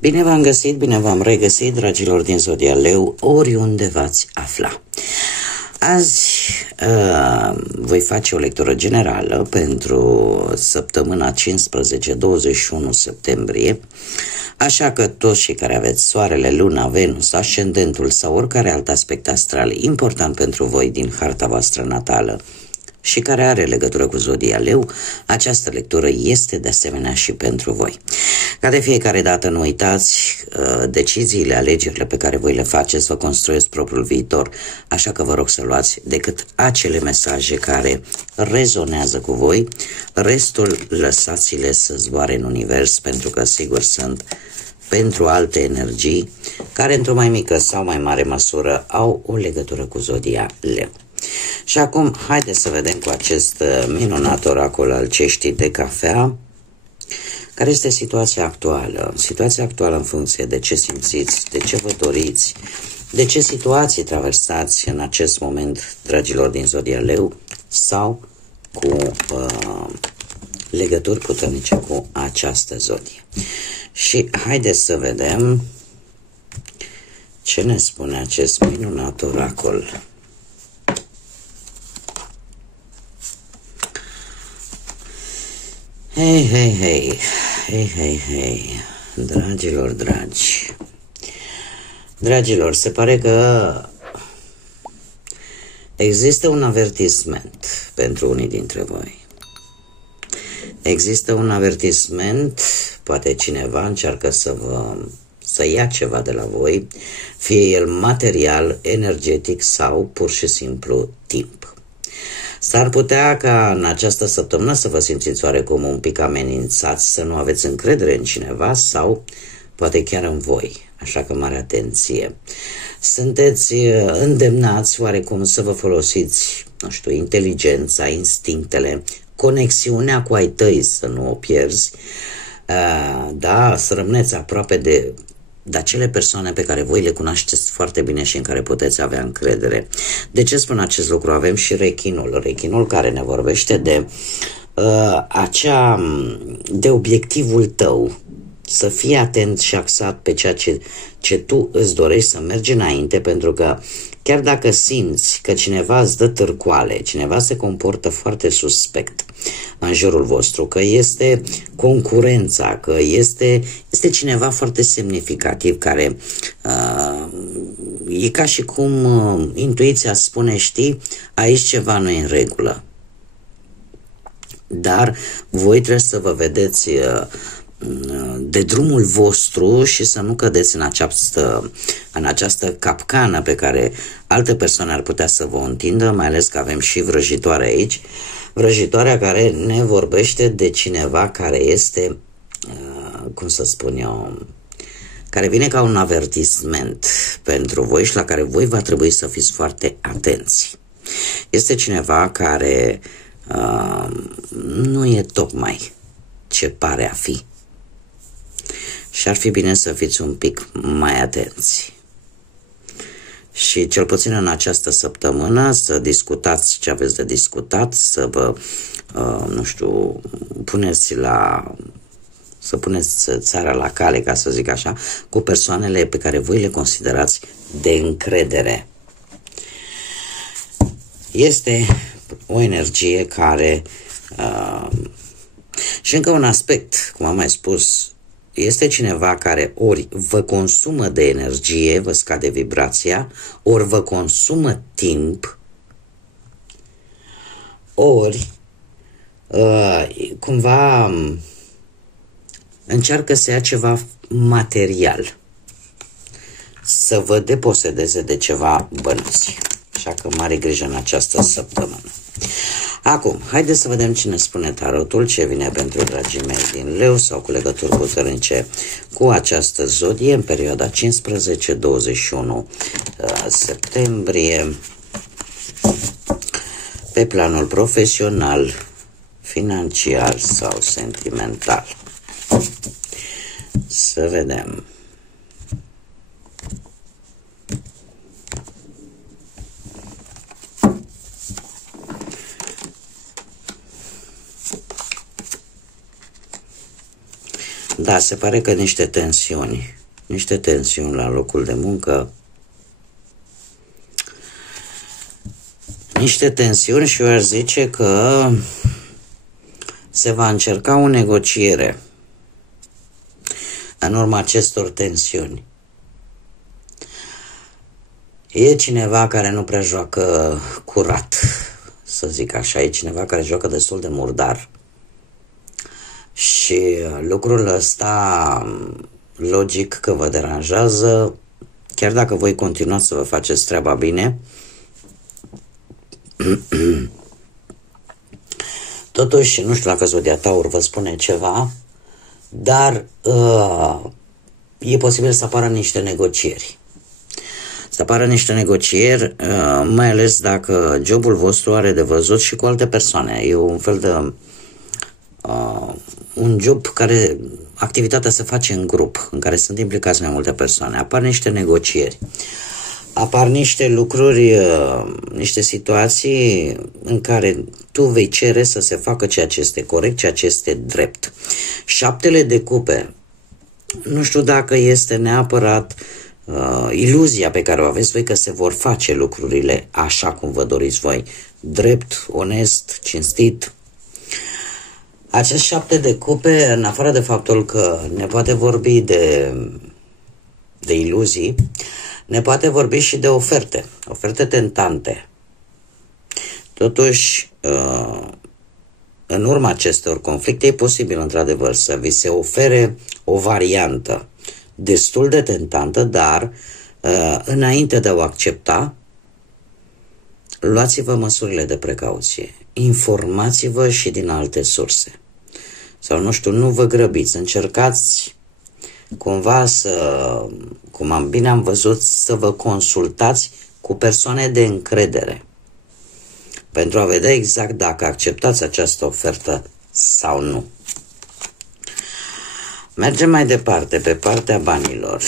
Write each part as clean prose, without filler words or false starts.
Bine v-am găsit, bine v-am regăsit, dragilor din Zodia Leu, oriunde v-ați afla. Azi voi face o lectură generală pentru săptămâna 15-21 septembrie, așa că toți cei care aveți Soarele, Luna, Venus, Ascendentul sau oricare alt aspect astral important pentru voi din harta voastră natală și care are legătură cu Zodia Leu, această lectură este de asemenea și pentru voi. Ca de fiecare dată, nu uitați, deciziile, alegerile pe care voi le faceți vă construiesc propriul viitor, așa că vă rog să luați decât acele mesaje care rezonează cu voi, restul lăsați-le să zboare în univers, pentru că sigur sunt pentru alte energii care într-o mai mică sau mai mare măsură au o legătură cu Zodia Leu. Și acum, haideți să vedem cu acest minunat oracol al ceștii de cafea, care este situația actuală. Situația actuală în funcție de ce simțiți, de ce vă doriți, de ce situații traversați în acest moment, dragilor din Zodia Leu, sau cu legături puternice cu această zodie. Și haideți să vedem ce ne spune acest minunat oracol. Hei, dragilor, se pare că există un avertisment pentru unii dintre voi. Există un avertisment, poate cineva încearcă să ia ceva de la voi, fie el material, energetic sau pur și simplu timp. S-ar putea ca în această săptămână să vă simțiți oarecum un pic amenințați, să nu aveți încredere în cineva sau poate chiar în voi, așa că mare atenție. Sunteți îndemnați oarecum să vă folosiți, inteligența, instinctele, conexiunea cu ai tăi, să nu o pierzi, să rămâneți aproape de acele persoane pe care voi le cunoașteți foarte bine și în care puteți avea încredere. De ce spun acest lucru? Avem și rechinul care ne vorbește de obiectivul tău. Să fii atent și axat pe ceea ce tu îți dorești, să mergi înainte, pentru că chiar dacă simți că cineva îți dă târcoale, cineva se comportă foarte suspect în jurul vostru, că este concurența, că este cineva foarte semnificativ care e ca și cum intuiția spune, știi, aici ceva nu e în regulă. Dar voi trebuie să vă vedeți de drumul vostru și să nu cădeți în această capcană pe care alte persoane ar putea să vă întindă, mai ales că avem și vrăjitoare aici, vrăjitoarea care ne vorbește de cineva care este, care vine ca un avertisment pentru voi și la care voi va trebui să fiți foarte atenți. Este cineva care nu e tocmai ce pare a fi. Și ar fi bine să fiți un pic mai atenți. Și cel puțin în această săptămână să discutați ce aveți de discutat, să vă, să puneți țara la cale, ca să zic așa, cu persoanele pe care voi le considerați de încredere. Este o energie care... și încă un aspect, cum am mai spus, este cineva care ori vă consumă de energie, vă scade vibrația, ori vă consumă timp, ori cumva încearcă să ia ceva material, să vă deposedeze de ceva bănuți. Așa că mare grijă în această săptămână. Acum, haideți să vedem ce ne spune tarotul, ce vine pentru dragii mei din Leu sau cu legături puternice cu această zodie în perioada 15-21 septembrie, pe planul profesional, financiar sau sentimental. Să vedem. Da, Da, se pare că niște tensiuni la locul de muncă, niște tensiuni și eu aș zice că se va încerca o negociere în urma acestor tensiuni. E cineva care nu prea joacă curat, să zic așa, e cineva care joacă destul de murdar. Și lucrul ăsta, logic că vă deranjează, chiar dacă voi continuați să vă faceți treaba bine. Totuși, nu știu dacă Zodia Taur vă spune ceva, dar e posibil să apară niște negocieri. Să apară niște negocieri, mai ales dacă jobul vostru are de văzut și cu alte persoane. E un fel de un job care activitatea se face în grup, în care sunt implicați mai multe persoane. Apar niște negocieri, apar niște lucruri, niște situații în care tu vei cere să se facă ceea ce este corect, ceea ce este drept. 7 de cupe, nu știu dacă este neapărat iluzia pe care o aveți voi că se vor face lucrurile așa cum vă doriți voi, drept, onest, cinstit. Acest 7 de cupe, în afară de faptul că ne poate vorbi de iluzii, ne poate vorbi și de oferte tentante. Totuși, în urma acestor conflicte, e posibil într-adevăr să vi se ofere o variantă destul de tentantă, dar înainte de a o accepta, luați-vă măsurile de precauție. Informați-vă și din alte surse. Sau nu știu, nu vă grăbiți, încercați cumva cum am văzut, să vă consultați cu persoane de încredere pentru a vedea exact dacă acceptați această ofertă sau nu. Mergem mai departe, pe partea banilor.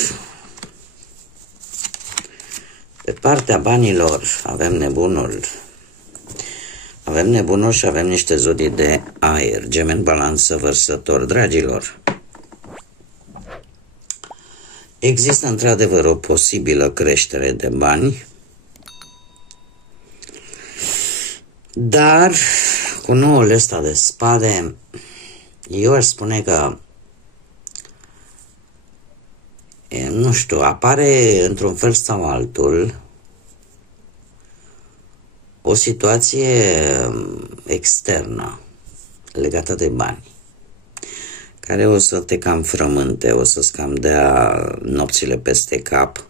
Pe partea banilor avem nebunul. Avem nebunul și avem niște zodii de aer, Gemeni, Balanță, Vărsător. Dragilor, există într-adevăr o posibilă creștere de bani, dar cu noul ăsta de spade, eu aș spune că, nu știu, apare într-un fel sau altul o situație externă legată de bani, care o să te cam frământe, o să-ți cam dea nopțile peste cap.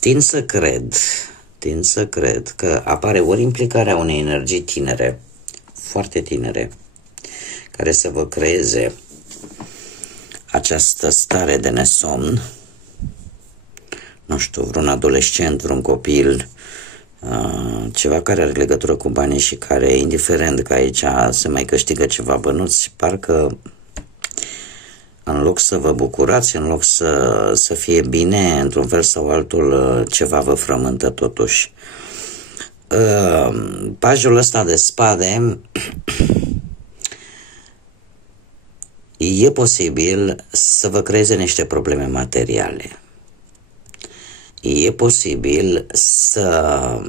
Tind să cred că apare ori implicarea unei energii tinere, foarte tinere, care să vă creeze această stare de nesomn, nu știu, vreun adolescent, vreun copil, ceva care are legătură cu banii și care, indiferent că aici se mai câștigă ceva bănuți, parcă în loc să vă bucurați, în loc să fie bine, într-un fel sau altul, ceva vă frământă totuși. Pajul ăsta de spade e posibil să vă creeze niște probleme materiale. E posibil să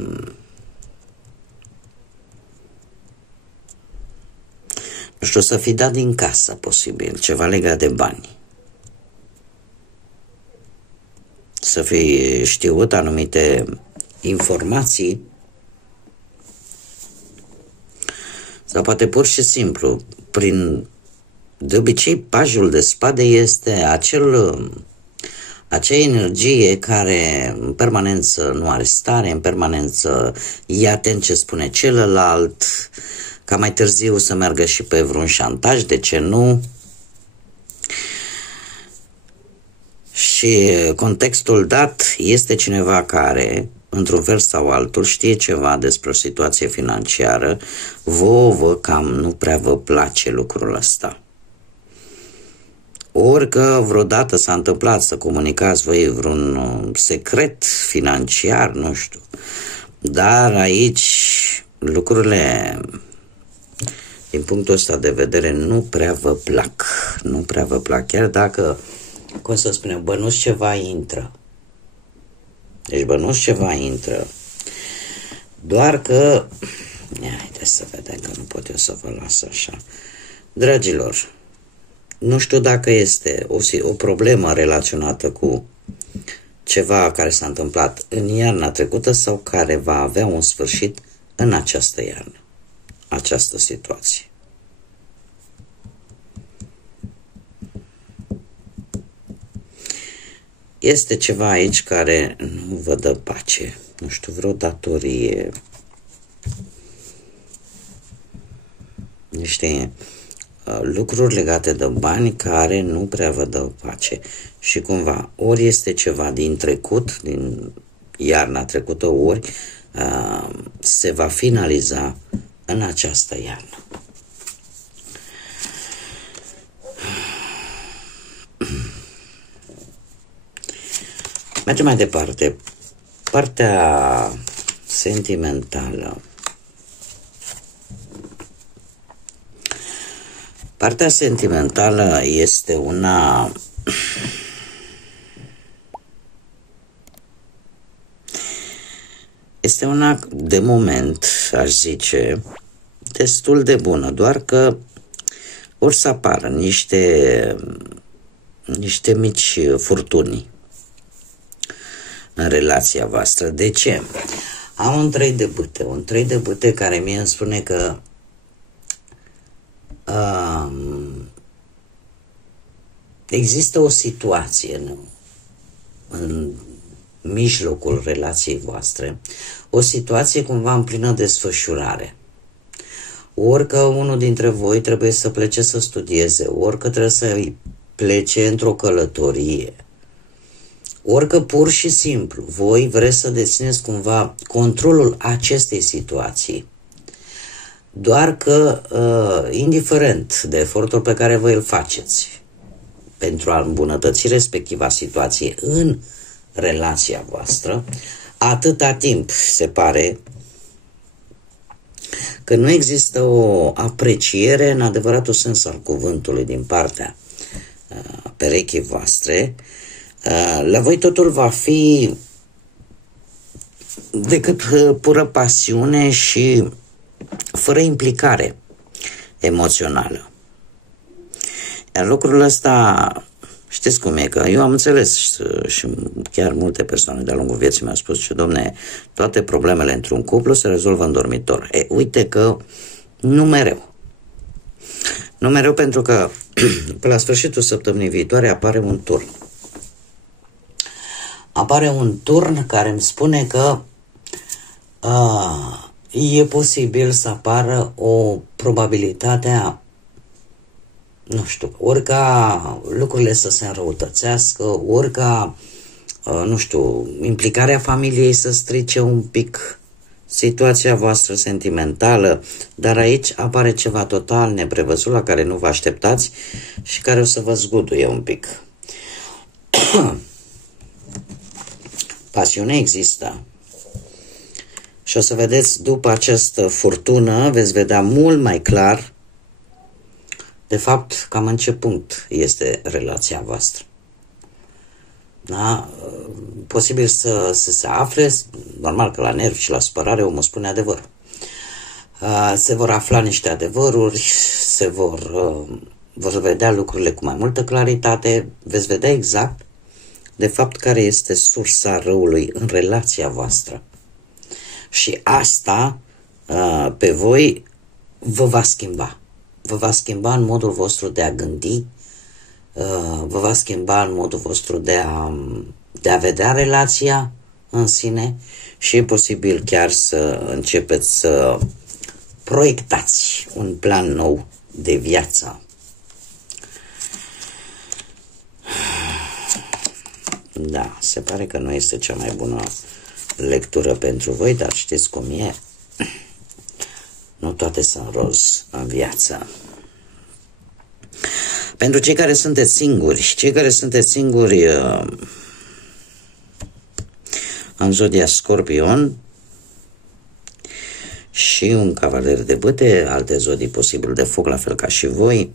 fi dat din casă, posibil, ceva legat de bani. Să fi știut anumite informații sau poate pur și simplu, de obicei, pajul de spade este acea energie care în permanență nu are stare, în permanență e atent ce spune celălalt, ca mai târziu să meargă și pe vreun șantaj, de ce nu? Și contextul dat este cineva care, într-un fel sau altul, știe ceva despre o situație financiară, vouă cam nu prea vă place lucrul ăsta. Ori că vreodată s-a întâmplat să comunicați voi vreun secret financiar, nu știu. Dar aici lucrurile, din punctul ăsta de vedere, nu prea vă plac. Nu prea vă plac, chiar dacă, cum să spunem, bănuți ceva intră. Deci bănuți ceva intră. Doar că, haideți să vedem că nu pot eu să vă las așa. Dragilor, nu știu dacă este o problemă relaționată cu ceva care s-a întâmplat în iarna trecută sau care va avea un sfârșit în această iarnă, această situație. Este ceva aici care nu vă dă pace, nu știu, vreo datorie, niște lucruri legate de bani care nu prea vă dă pace și cumva ori este ceva din trecut, din iarna trecută, ori se va finaliza în această iarnă. Mergem mai departe. Partea sentimentală. Partea sentimentală este una de moment, aș zice, destul de bună, doar că ori să apară niște mici furtuni în relația voastră. De ce? Am un 3 de bâte care mie îmi spune că există o situație în mijlocul relației voastre, o situație cumva în plină desfășurare. Ori că unul dintre voi trebuie să plece să studieze, ori că trebuie să plece într-o călătorie, ori că pur și simplu voi vreți să dețineți cumva controlul acestei situații. Doar că, indiferent de efortul pe care voi îl faceți pentru a îmbunătăți respectiva situație în relația voastră, atâta timp se pare că nu există o apreciere în adevăratul sens al cuvântului din partea perechii voastre. La voi totul va fi decât pură pasiune și fără implicare emoțională. Iar lucrul ăsta, știți cum e, că eu am înțeles și chiar multe persoane de-a lungul vieții mi-au spus și, domne, toate problemele într-un cuplu se rezolvă în dormitor. Uite că nu mereu. Nu mereu, pentru că pe la sfârșitul săptămânii viitoare apare un turn. Apare un turn care îmi spune că e posibil să apară o probabilitate nu știu, ori ca lucrurile să se înrăutățească, ori ca, nu știu, implicarea familiei să strice un pic situația voastră sentimentală, dar aici apare ceva total neprevăzut la care nu vă așteptați și care o să vă zguduie un pic. Pasiunea există. Și o să vedeți, după această furtună, veți vedea mult mai clar, de fapt, cam în ce punct este relația voastră. Da? Posibil să se afle, normal că la nervi și la supărare omul spune adevărul. Se vor afla niște adevăruri, vor vedea lucrurile cu mai multă claritate, veți vedea exact, de fapt, care este sursa răului în relația voastră. Și asta, pe voi, vă va schimba. Vă va schimba în modul vostru de a gândi, vă va schimba în modul vostru de a vedea relația în sine și e posibil chiar să începeți să proiectați un plan nou de viață. Da, se pare că nu este cea mai bună lectură pentru voi, dar știți cum e. Nu toate sunt roz în viață. Pentru cei care sunteți singuri, în zodia Scorpion și un cavaler de bâte, alte zodii posibil de foc, la fel ca și voi,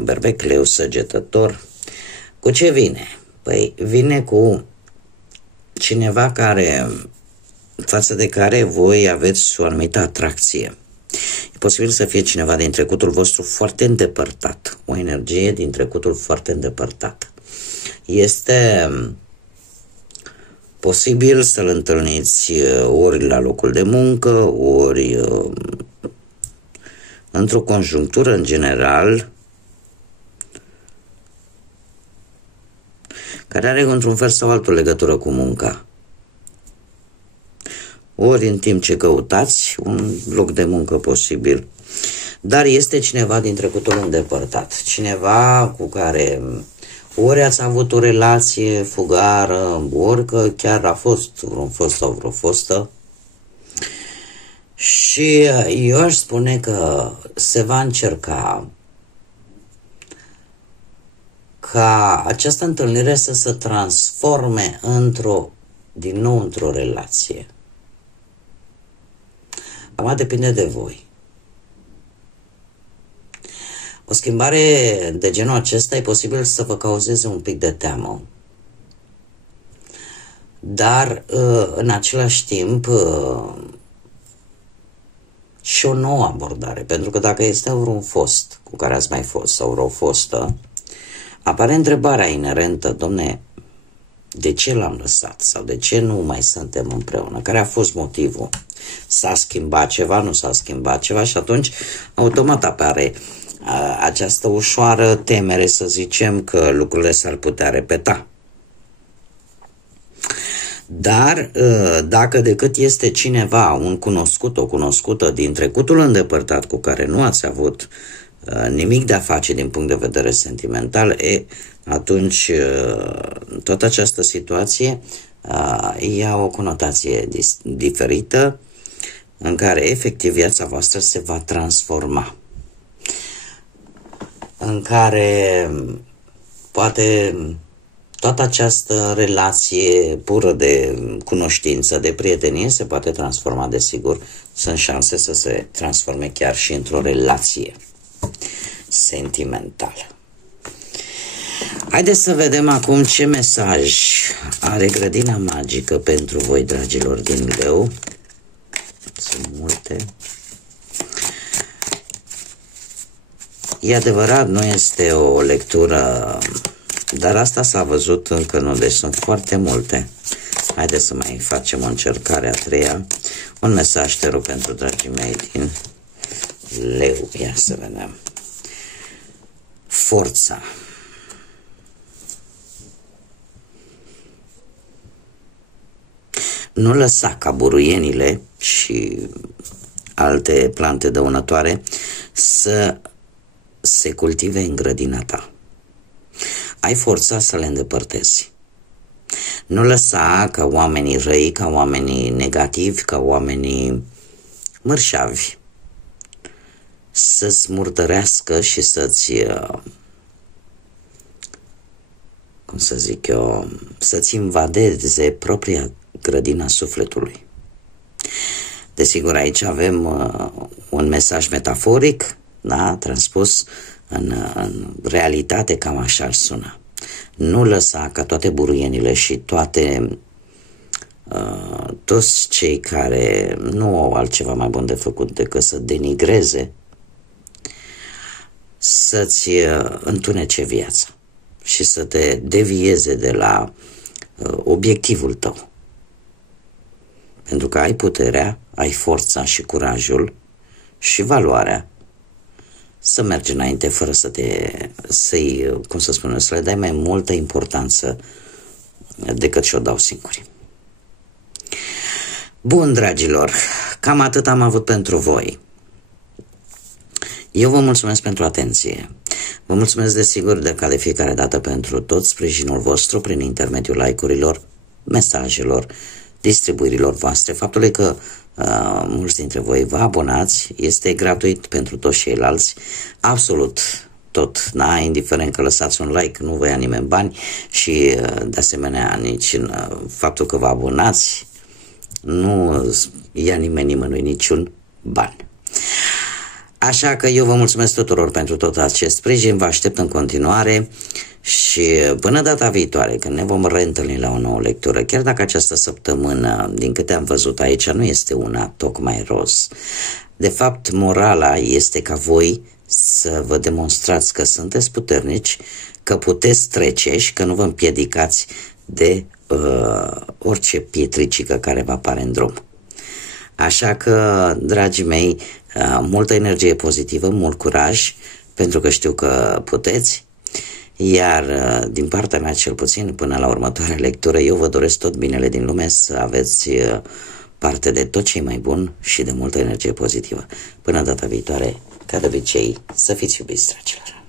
berbec, leu, săgetător. Cu ce vine? Păi vine cu cineva față de care voi aveți o anumită atracție. E posibil să fie cineva din trecutul vostru foarte îndepărtat, o energie din trecutul foarte îndepărtat. Este posibil să-l întâlniți ori la locul de muncă, ori într-o conjunctură în general care are într-un fel sau altul legătură cu munca. Ori în timp ce căutați un loc de muncă posibil. Dar este cineva din trecutul îndepărtat. Cineva cu care ori ați avut o relație fugară, ori că chiar a fost vreun fost sau vreo fostă. Și eu aș spune că se va încerca ca această întâlnire să se transforme din nou într-o relație. Acum depinde de voi. O schimbare de genul acesta e posibil să vă cauzeze un pic de teamă. Dar în același timp și o nouă abordare. Pentru că dacă este vreun fost cu care ați mai fost sau vreo fostă, apare întrebarea inerentă, domne, de ce l-am lăsat? Sau de ce nu mai suntem împreună? Care a fost motivul? S-a schimbat ceva? Nu s-a schimbat ceva? Și atunci automat apare această ușoară temere, să zicem, că lucrurile s-ar putea repeta. Dar dacă decât este cineva, un cunoscut, o cunoscută din trecutul îndepărtat cu care nu ați avut nimic de a face din punct de vedere sentimental, atunci toată această situație ia o conotație diferită, în care efectiv viața voastră se va transforma, în care poate toată această relație pură de cunoștință, de prietenie, se poate transforma, desigur, sunt șanse să se transforme chiar și într-o relație sentimentală. Haideți să vedem acum ce mesaj are grădina magică pentru voi, dragilor din Leu. Sunt multe. E adevărat, nu este o lectură, dar asta s-a văzut încă nu, deci sunt foarte multe. Haideți să mai facem o încercare a treia. Un mesaj, te rog, pentru dragii mei din Leu. Ia să vedem. Forța. Nu lăsa ca buruienile și alte plante dăunătoare să se cultive în grădina ta. Ai forța să le îndepărtezi. Nu lăsa ca oamenii răi, ca oamenii negativi, ca oamenii mărșavi să-ți murdărească și să-ți, cum să zic eu, să-ți invadeze propria grădina sufletului. Desigur, aici avem un mesaj metaforic, da, transpus în realitate, cam așa ar suna. Nu lăsa ca toate buruienile și toți cei care nu au altceva mai bun de făcut decât să denigreze, să-ți întunece viața și să te devieze de la obiectivul tău. Pentru că ai puterea, ai forța și curajul și valoarea să mergi înainte fără să le dai mai multă importanță decât și-o dau singuri. Bun, dragilor, cam atât am avut pentru voi. Eu vă mulțumesc pentru atenție. Vă mulțumesc desigur de fiecare dată pentru tot sprijinul vostru prin intermediul like-urilor, mesajelor, distribuirilor voastre. Faptul că mulți dintre voi vă abonați este gratuit pentru toți ceilalți, absolut tot, da? Indiferent că lăsați un like, nu vă ia nimeni bani și de asemenea nici în faptul că vă abonați nu ia nimeni nimănui niciun ban. Așa că eu vă mulțumesc tuturor pentru tot acest sprijin, vă aștept în continuare și până data viitoare, când ne vom reîntâlni la o nouă lectură, chiar dacă această săptămână, din câte am văzut aici, nu este una tocmai roz. De fapt, morala este ca voi să vă demonstrați că sunteți puternici, că puteți trece și că nu vă împiedicați de orice pietricică care vă apare în drum. Așa că, dragii mei, multă energie pozitivă, mult curaj, pentru că știu că puteți, iar din partea mea cel puțin, până la următoarea lectură, eu vă doresc tot binele din lume, să aveți parte de tot ce e mai bun și de multă energie pozitivă. Până data viitoare, ca de obicei, să fiți iubiți, dragilor!